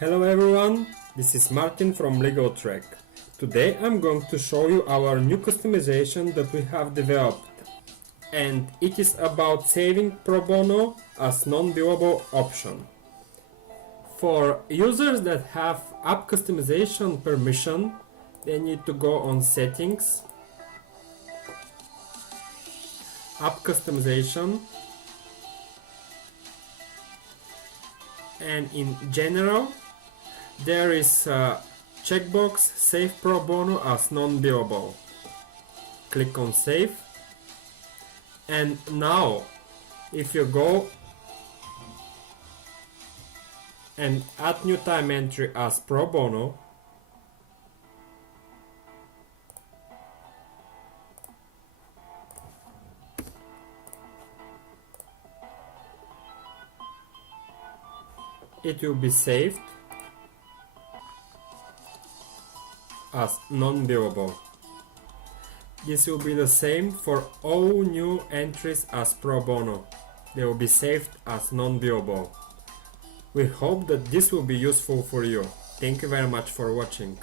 Hello everyone, this is Martin from LegalTrek. Today I'm going to show you our new customization that we have developed, and it is about saving pro bono as non-billable option. For users that have app customization permission, they need to go on Settings, App Customization, and in General there is a checkbox Save Pro Bono as Non-Billable. Click on Save, and now if you go and add new time entry as Pro Bono, it will be saved as non-billable. This will be the same for all new entries as pro bono. They will be saved as non-billable. We hope that this will be useful for you. Thank you very much for watching.